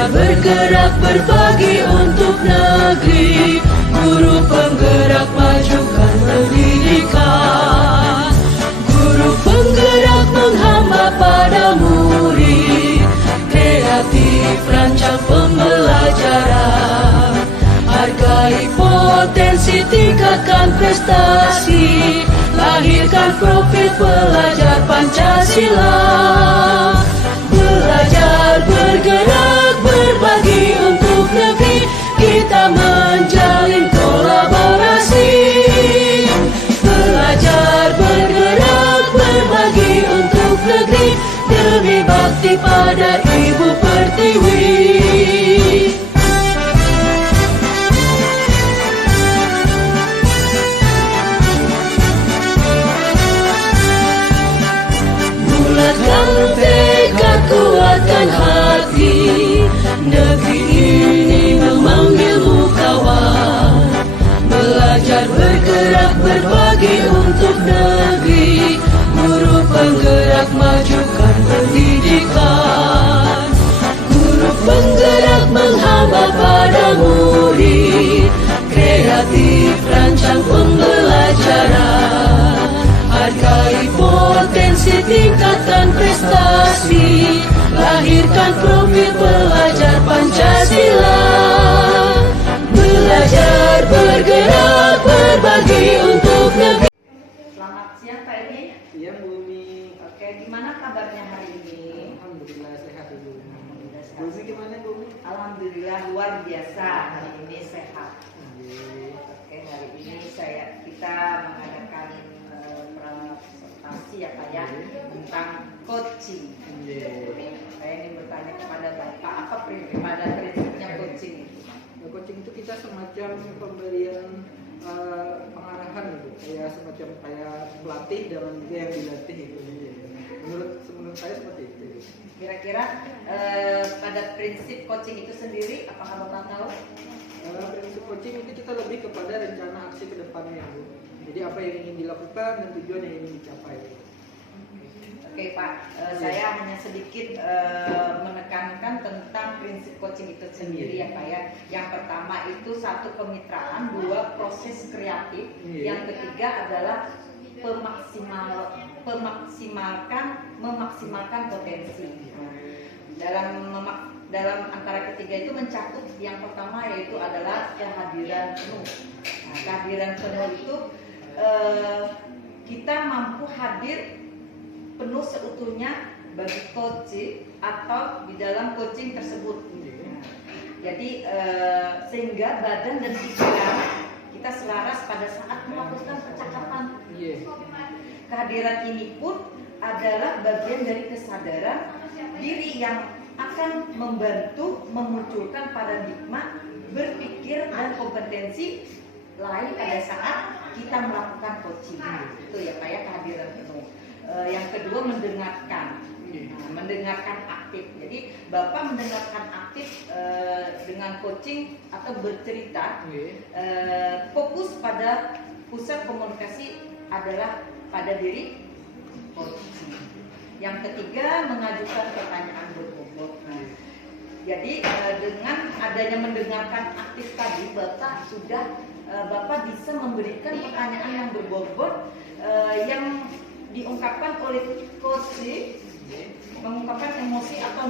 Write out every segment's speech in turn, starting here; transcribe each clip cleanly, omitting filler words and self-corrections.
Belajar bergerak berbagi untuk negeri, guru penggerak majukan pendidikan. Guru penggerak menghamba pada murid, kreatif rancang pembelajaran. Hargai potensi, tingkatkan prestasi, lahirkan profil pelajar Pancasila. Belajar bergerak berbagi untuk negeri, kita menjalin kolaborasi. Belajar bergerak berbagi untuk negeri, demi bakti pada Ibu Pertiwi. Bulatkan tekad, kuatkan hati, negeri ini memanggilmu kawan. Belajar bergerak berbagi untuk negeri, guru penggerak majukan pendidikan. Guru penggerak menghamba pada murid, kreatif rancang pembelajaran. Hargai potensi, tingkatkan prestasi, lahirkan profil pelajar Pancasila. Belajar bergerak berbagi untuk negeri. Selamat siang Pak Edi. Iya Bu Umi. Oke, gimana kabarnya hari ini? Alhamdulillah sehat Bu. Alhamdulillah sehat. Bu Umi gimana Bu Umi? Alhamdulillah luar biasa hari ini sehat. Iya. Oke, hari ini kita mengadakan presentasi ya Pak ya tentang coaching. Iya. Saya ingin bertanya kepada Bapak, apa pada prinsipnya coaching itu? Coaching itu kita semacam pemberian pengarahan gitu, kayak semacam kayak pelatih dalam juga yang dilatih gitu. Menurut saya seperti itu. Kira-kira pada prinsip coaching itu sendiri, apakah Bapak tahu? Prinsip coaching itu kita lebih kepada rencana aksi ke depannya Bu. Jadi apa yang ingin dilakukan dan tujuan yang ingin dicapai. Oke Pak, saya hanya sedikit menekankan tentang prinsip coaching itu sendiri ya Pak ya. Yang pertama itu satu kemitraan, dua proses kreatif, yang ketiga adalah memaksimalkan potensi. Dalam antara ketiga itu mencakup yang pertama yaitu adalah kehadiran penuh. Nah, kehadiran penuh itu kita mampu hadir penuh seutuhnya bagi coaching atau di dalam coaching tersebut. Jadi sehingga badan dan pikiran kita selaras pada saat melakukan percakapan. Kehadiran ini pun adalah bagian dari kesadaran diri yang akan membantu memunculkan paradigma berpikir dan kompetensi lain pada saat kita melakukan coaching. Itu ya Pak ya, kehadiran penuh. Yang kedua mendengarkan. Mendengarkan aktif. Jadi Bapak mendengarkan aktif dengan coaching atau bercerita, fokus pada pusat komunikasi adalah pada diri coaching. Yang ketiga mengajukan pertanyaan berbobot. Jadi dengan adanya mendengarkan aktif tadi, Bapak bisa memberikan pertanyaan yang berbobot yang diungkapkan oleh coaching, mengungkapkan emosi atau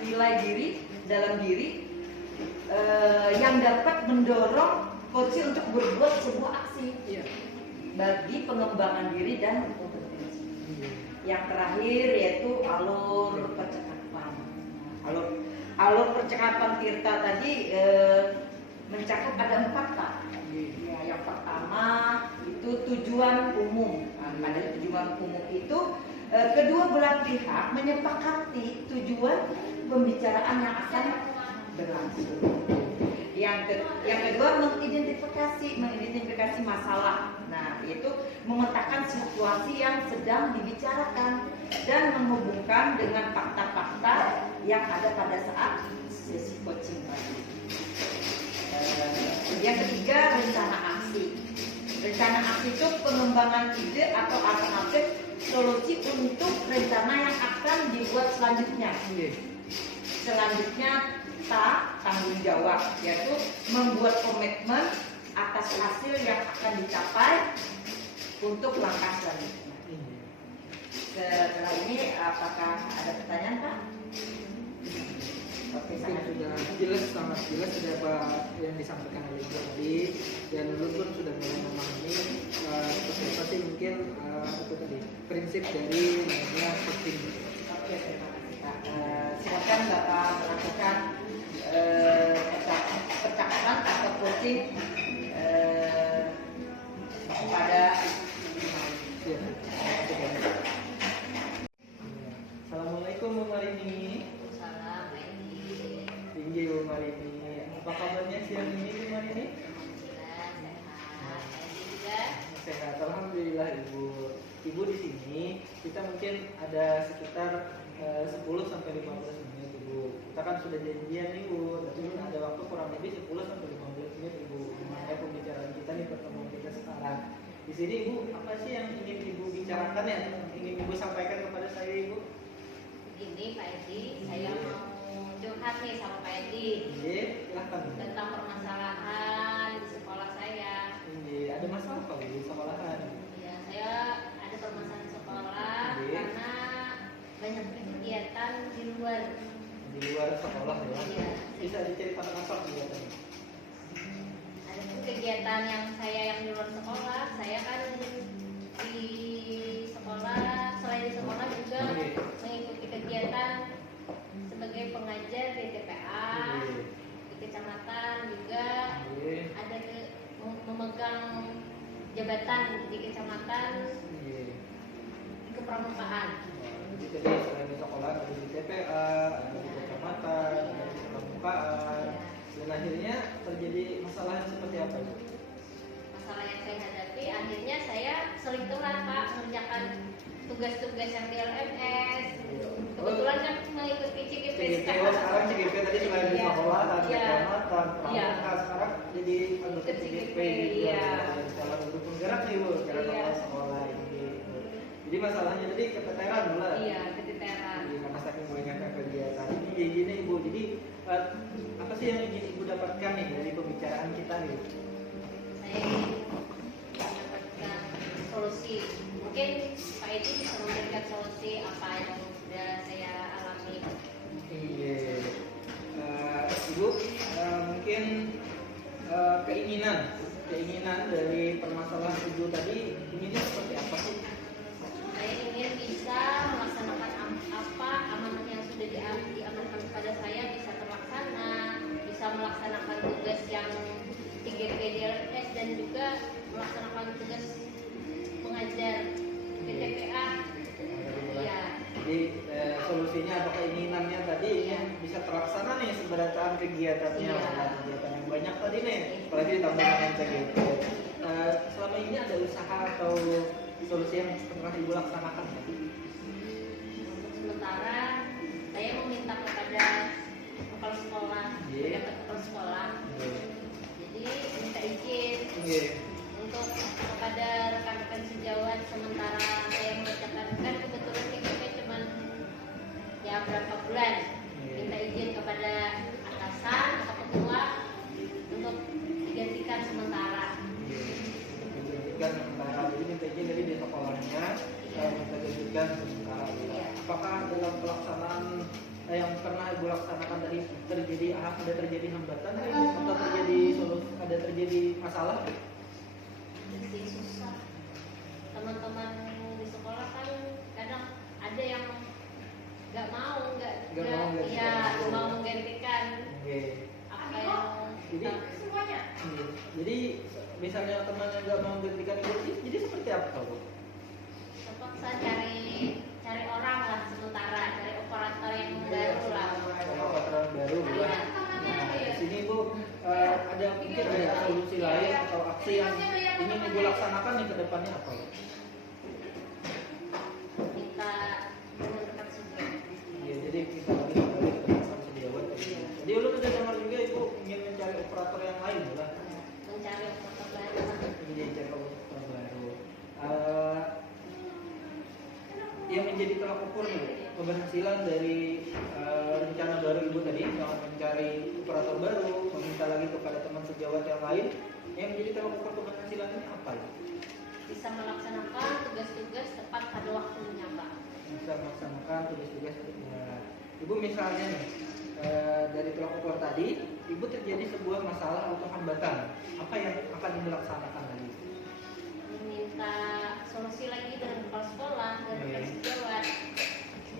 nilai diri dalam diri yang dapat mendorong coaching untuk berbuat sebuah aksi bagi pengembangan diri dan kompetensi. Yang terakhir yaitu alur percakapan. Alur percakapan Tirta tadi mencakup ada 4 Pak. Ya, yang pertama itu tujuan umum. Pada tujuan umum itu kedua belah pihak menyepakati tujuan pembicaraan yang akan berlangsung. Yang kedua mengidentifikasi masalah. Nah, itu memetakan situasi yang sedang dibicarakan dan menghubungkan dengan fakta-fakta yang ada pada saat sesi coaching tadi. Yang ketiga rencana aksi. Rencana aksi itu pengembangan ide atau alternatif solusi untuk rencana yang akan dibuat selanjutnya. Selanjutnya kita tanggung jawab, yaitu membuat komitmen atas hasil yang akan dicapai untuk langkah selanjutnya. Setelah ini apakah ada pertanyaan, Pak? Oke, Mungkin sangat sudah jelas, sangat jelas sudah apa yang disampaikan oleh Ibu tadi, dan Lulus pun sudah mulai memahami seperti apa sih mungkin itu tadi prinsip dari namanya coaching. Oke, terima kasih, Pak. Silakan Bapak melakukan percakapan atau coaching kepada Ya, Assalamualaikum Bu Marini. Salam, Edi. Tinggi Bu Marini. Apa kabarnya siang ini Bu Marini? Alhamdulillah, sehat. Edi juga. Sehat, alhamdulillah Ibu. Ibu di sini kita mungkin ada sekitar 10 sampai 15 menit Ibu. Kita kan sudah janjian nih Bu, tapi ada waktu kurang lebih 10 sampai 15 menit Ibu. Mengenai pembicaraan kita nih, pertemuan kita sekarang. Di sini Ibu, apa sih yang ingin Ibu bicarakan ya? Ingin Ibu sampaikan kepada saya Ibu? Begini Pak Edi, saya mau curhat nih sama Pak Edi Iya, silahkan. tentang permasalahan di sekolah saya. Iya, ada masalah apa Bu di sekolahan? Ya, saya ada permasalahan di sekolah Iya. karena banyak kegiatan di luar. Di luar sekolah ya? Iya. Bisa diceritakan apa kegiatannya? Ada tuh kegiatan yang di luar sekolah. Saya kan di sekolah, selain di sekolah juga Iya. mengikuti kegiatan sebagai pengajar di TPA, Iya. di kecamatan juga Iya. ada memegang jabatan di kecamatan Iya. di kepramukaan. Jadi selain di sekolah ada di TPA, ada di kecamatan, ada di permukaan, dan akhirnya terjadi masalah yang seperti apa itu? Masalah yang saya hadapi, akhirnya saya sering telat Pak mengerjakan tugas-tugas yang di LMS. Kebetulan kan mengikuti CGP CGP, sekarang CGP tadi selain di Iya. sekolah, ada Iya. kecamatan, Iya. pramuka, sekarang jadi anggota Ikut CGP CGP, gitu. iya. Dan salah satu penggerak nih Bu, cara Iya. sekolah ini. Jadi masalahnya tadi keteteran Bu lah. Iya, keteteran. Jadi karena saking banyaknya kegiatan ini jadi gini Ibu. Jadi apa sih yang ingin Ibu dapatkan nih dari pembicaraan kita nih? Saya ingin mendapatkan solusi. Mungkin Pak Edi bisa memberikan solusi apa yang sudah saya alami. Iya. Ibu mungkin keinginan dari permasalahan Ibu tadi inginnya seperti apa sih? Saya ingin bisa melaksanakan apa amanah yang sudah diamanahkan kepada saya bisa terlaksana, bisa melaksanakan tugas yang 3P DLS dan juga melaksanakan tugas mengajar di TPA. Iya. Jadi solusinya atau keinginannya tadi ingin bisa terlaksana nih seberataan kegiatannya, Iya. kegiatan yang banyak tadi nih, apalagi ditambah dengan CGP. Selama ini ada usaha atau solusi yang pernah Ibu laksanakan tadi? Untuk sementara saya meminta kepada kepala sekolah, Iya. pejabat kepala sekolah. Jadi minta izin Iya. untuk kepada rekan-rekan sejawat sementara saya mengerjakan kan kebetulan TKP cuman ya berapa bulan. Iya. Minta izin kepada atasan atau ketua untuk digantikan sementara. Digantikan sementara, jadi minta izin dari di sekolahnya, minta gantikan sementara. Iya. Apakah dalam pelaksanaan yang pernah Ibu laksanakan tadi ada terjadi hambatan atau ada terjadi masalah? Jadi susah. Teman-teman di sekolah kan kadang ada yang nggak mau Nggak mau menggantikan Oke. apa yang Jadi Jadi misalnya teman yang nggak mau gantikan Ibu, jadi seperti apa Bu? terpaksa cari orang lah sementara, cari operator yang baru lah. Peraturan baru ya. Nah, di sini Bu ada mungkin ada solusi lain atau aksi yang ingin Ibu laksanakan nih ke depannya apa Bu? Minta menurunkan sumber. Ya, jadi kita lagi kembali ke dasar sediawan. Jadi lu udah dengar juga Ibu ingin mencari operator yang lain lah. Mencari operator baru. Ingin cari operator baru. Yang menjadi tolak ukur nih, keberhasilan dari rencana baru Ibu tadi, yang mencari operator baru, meminta lagi kepada teman sejawat yang lain, yang menjadi tolak ukur keberhasilannya apa ya? Bisa melaksanakan tugas-tugas tepat pada waktunya, Pak. Bisa melaksanakan tugas-tugas ya. Ibu misalnya nih, dari tolak ukur tadi, Ibu terjadi sebuah masalah atau hambatan, apa yang akan Ibu laksanakan lagi? Meminta solusi lagi dengan kepala sekolah dan Oke. rekan sejawat.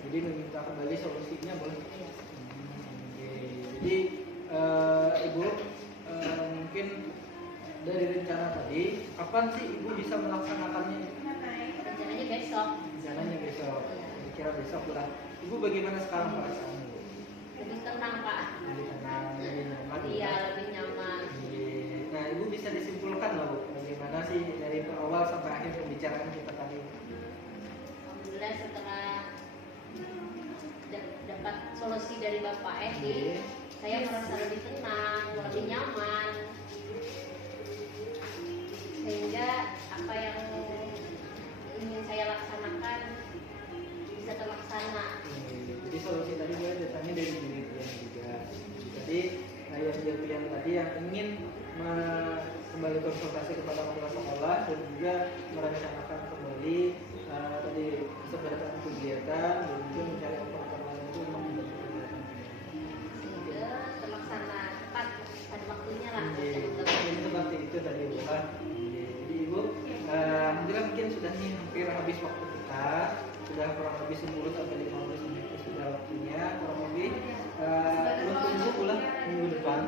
Jadi meminta kembali solusinya boleh. Iya. Oke. Jadi Ibu mungkin dari rencana tadi, kapan sih Ibu bisa melaksanakannya? Rencananya besok. Rencananya besok. Kira besok lah. Ibu bagaimana sekarang perasaannya? Bu? Lebih tenang, Pak. Lebih tenang, lebih nyaman. Iya, lebih nyaman. Nah, Ibu bisa disimpulkan loh, Bu, bagaimana sih dari awal sampai akhir pembicaraan kita tadi? Alhamdulillah setelah dapat solusi dari Bapak Edi, saya merasa lebih tenang, lebih nyaman, sehingga apa yang ingin saya laksanakan bisa terlaksana. Jadi solusi tadi boleh datangnya dari diri Pian juga. Jadi yang Pian tadi yang ingin kembali konsultasi kepada kepala sekolah dan juga merencanakan kembali tadi sebenarnya kegiatan dan juga mencari operator lain itu memang menjadi kegiatan. Sehingga terlaksana tepat pada waktunya lah. Jadi seperti itu tadi Bu. Jadi Ibu, alhamdulillah mungkin sudah nih hampir habis waktu kita, sudah kurang lebih 10 sampai 15 menit sudah waktunya kurang lebih. Lu tunggu pulang minggu depan.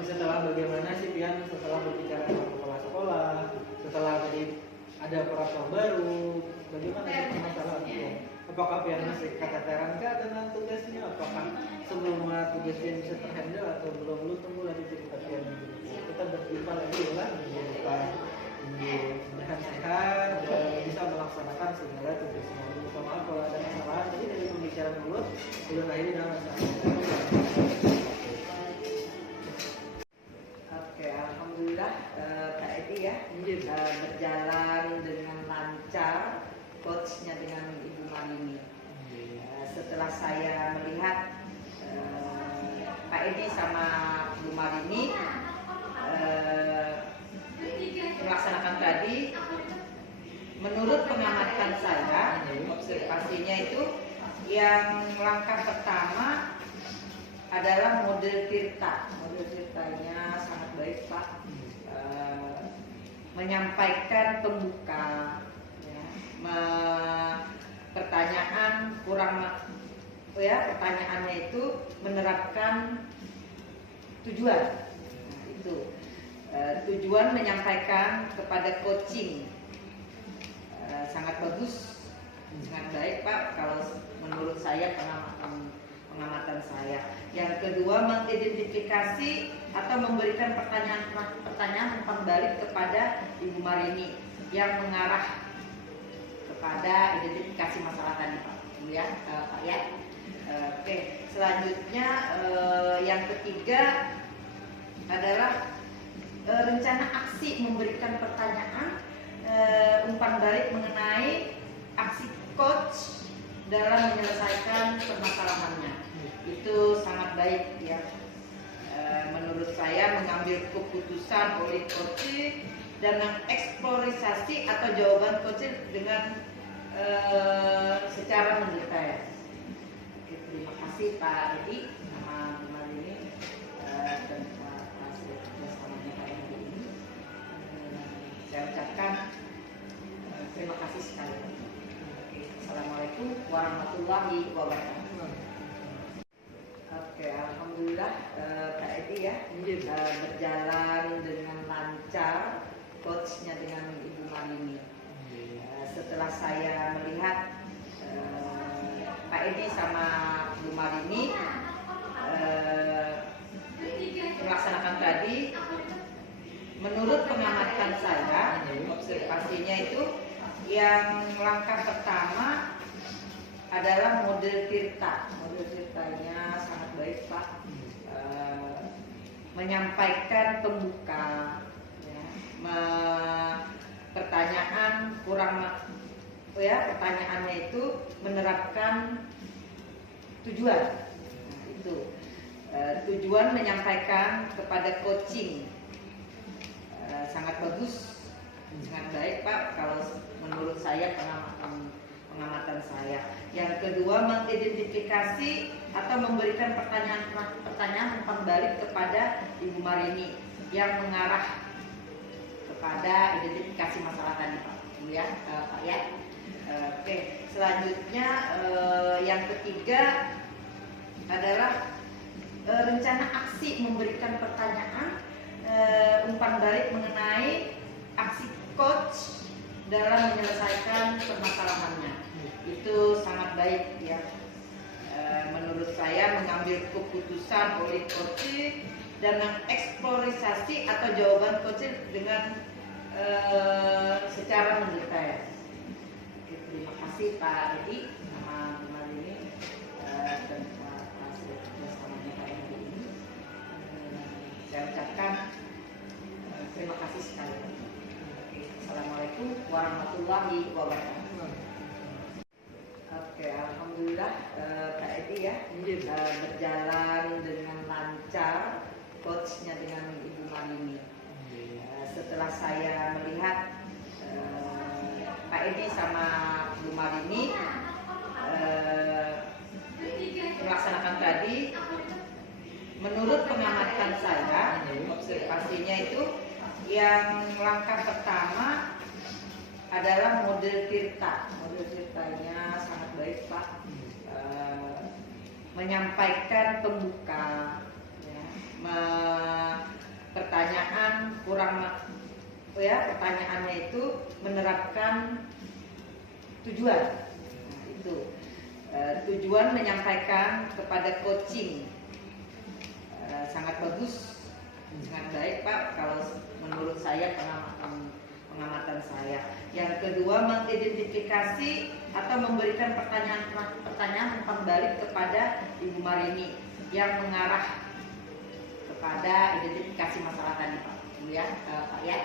Setelah bagaimana sih Pian setelah berbicara dengan kepala sekolah, setelah tadi ada operator baru, bagaimana masalah Pian? Apakah Pian masih keteteran kah dengan tugasnya? Apakah sebelumnya tugasnya bisa terhandle atau belum? Lu tunggu lagi cerita Pian. Kita berjumpa lagi lah minggu depan. Mudah-mudahan sehat dan bisa melaksanakan segala tugasnya. Minta maaf kalau ada masalah. Jadi dari pembicaraan dulu, belum akhirnya ada masalah. Oke, alhamdulillah Kak Edi ya berjalan dengan lancar, coachnya dengan Ibu Marini. Setelah saya melihat Pak Edi sama Ibu Marini melaksanakan tadi, menurut pengamatan saya, observasinya itu yang langkah pertama adalah model Tirta. Model Tirtanya sangat baik Pak, menyampaikan pembuka, ya, pertanyaan pertanyaannya itu menerapkan tujuan. Nah, itu tujuan menyampaikan kepada coaching, sangat bagus, sangat baik Pak kalau menurut saya pengamatan saya. Yang kedua, mengidentifikasi atau memberikan pertanyaan umpan balik kepada Ibu Marini yang mengarah kepada identifikasi masalah tadi Pak. Ya, Pak ya. Oke, selanjutnya yang ketiga adalah rencana aksi, memberikan pertanyaan umpan balik mengenai aksi coach dalam menyelesaikan permasalahannya. Itu sangat baik ya. Menurut saya mengambil keputusan oleh coach dan mengeksplorasi atau jawaban coach dengan secara mendetail. Oke, terima kasih Pak Edi sama teman ini dan Pak Asri kerjasamanya pada hari ini. Saya ucapkan terima kasih sekali. Oke, assalamualaikum warahmatullahi wabarakatuh. Oke, alhamdulillah Kak Edi ya berjalan dengan lancar, coachnya dengan Ibu Marini. Setelah saya melihat Pak Edi sama Ibu Marini melaksanakan tadi, menurut pengamatan saya, observasinya itu yang langkah pertama adalah model Tirta. Model Tirtanya sangat baik Pak, menyampaikan pembuka, ya, pertanyaannya itu menerapkan tujuan. Nah, itu tujuan menyampaikan kepada coaching. Sangat bagus, sangat baik Pak kalau menurut saya, pengamatan saya. Yang kedua, mengidentifikasi atau memberikan pertanyaan umpan balik kepada Ibu Marini yang mengarah kepada identifikasi masalah tadi Pak, ya Pak ya. Oke, selanjutnya yang ketiga adalah rencana aksi memberikan pertanyaan umpan balik mengenai aksi coach dalam menyelesaikan permasalahannya. Itu sangat baik ya. Menurut saya mengambil keputusan oleh coach dan mengeksplorasi atau jawaban coach dengan secara mendetail. Terima kasih Pak Edi sama teman ini dan Pak Asri kerjasamanya pada hari ini. Saya ucapkan terima kasih sekali. Assalamualaikum warahmatullahi wabarakatuh. Oke, alhamdulillah Pak Edi ya berjalan dengan lancar coachnya dengan Ibu Marini. Setelah saya melihat Pak Edi sama Bu Marini melaksanakan tadi, menurut pengamatan saya, observasinya itu yang langkah pertama adalah model Tirta. Model Tirtanya sangat baik Pak, menyampaikan pembuka, ya, pertanyaan pertanyaannya itu menerapkan tujuan. Nah, itu tujuan menyampaikan kepada coaching. Sangat bagus, sangat baik Pak kalau menurut saya, pengamatan saya. Yang kedua, mengidentifikasi atau memberikan pertanyaan umpan balik kepada Ibu Marini yang mengarah kepada identifikasi masalah tadi Pak, ya Pak ya.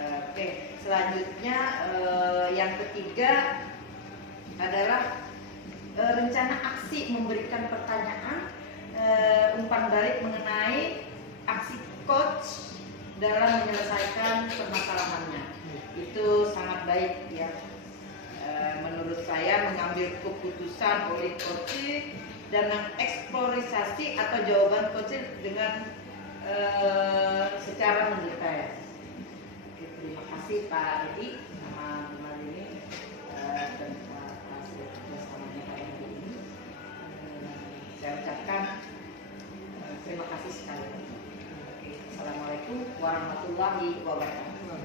Oke, selanjutnya yang ketiga adalah rencana aksi memberikan pertanyaan umpan balik mengenai aksi coach dalam menyelesaikan permasalahannya. Itu sangat baik ya. Menurut saya mengambil keputusan oleh coach dan mengeksplorasi atau jawaban coach dengan secara mendetail. Terima kasih Pak Edi sama teman ini dan Pak Asri kerjasamanya pada hari ini. Saya ucapkan terima kasih sekali. Assalamualaikum warahmatullahi wabarakatuh.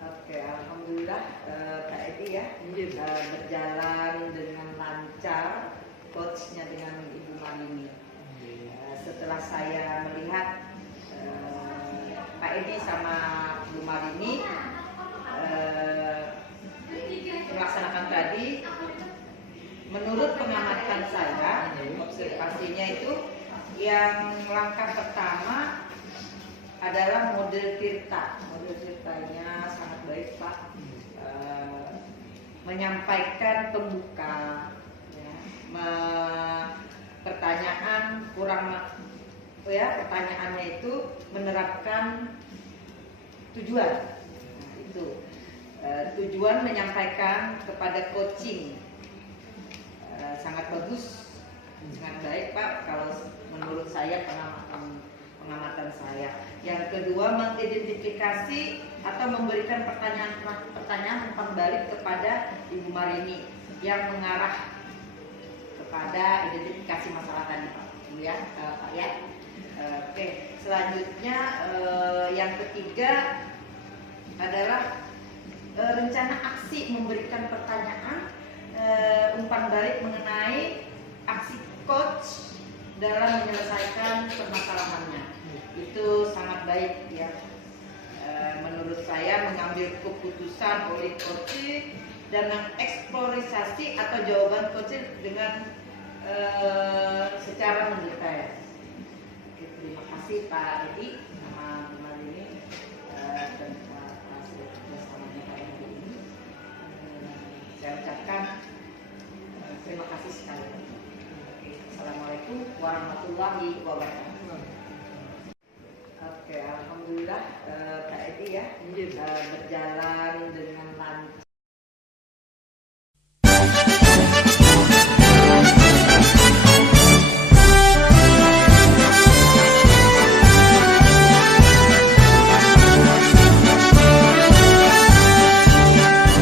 Oke, alhamdulillah Pak Edi ya berjalan dengan lancar coachnya dengan Ibu Marini. Setelah saya melihat Pak Edi sama Bu Marini melaksanakan tadi, menurut pengamatan saya, observasinya itu yang langkah pertama adalah model Tirta. Model Tirtanya sangat baik Pak, menyampaikan pembuka, ya, pertanyaannya itu menerapkan tujuan. Nah, itu tujuan menyampaikan kepada coaching. Sangat bagus, sangat baik Pak kalau menurut saya, pengamatan saya. Yang kedua, mengidentifikasi atau memberikan pertanyaan umpan balik kepada Ibu Marini yang mengarah kepada identifikasi masalah tadi Pak, ya Pak ya. Oke, selanjutnya yang ketiga adalah rencana aksi memberikan pertanyaan umpan balik mengenai aksi coach dalam menyelesaikan permasalahannya. Itu sangat baik ya. Menurut saya mengambil keputusan oleh coach dan mengeksplorasi atau jawaban coach dengan secara mendetail. Terima kasih Pak Edi sama teman ini dan Pak Asri kerjasamanya pada hari ini. Saya ucapkan terima kasih sekali. Wassalamualaikum warahmatullahi wabarakatuh. Oke, alhamdulillah Kak Edi ya berjalan dengan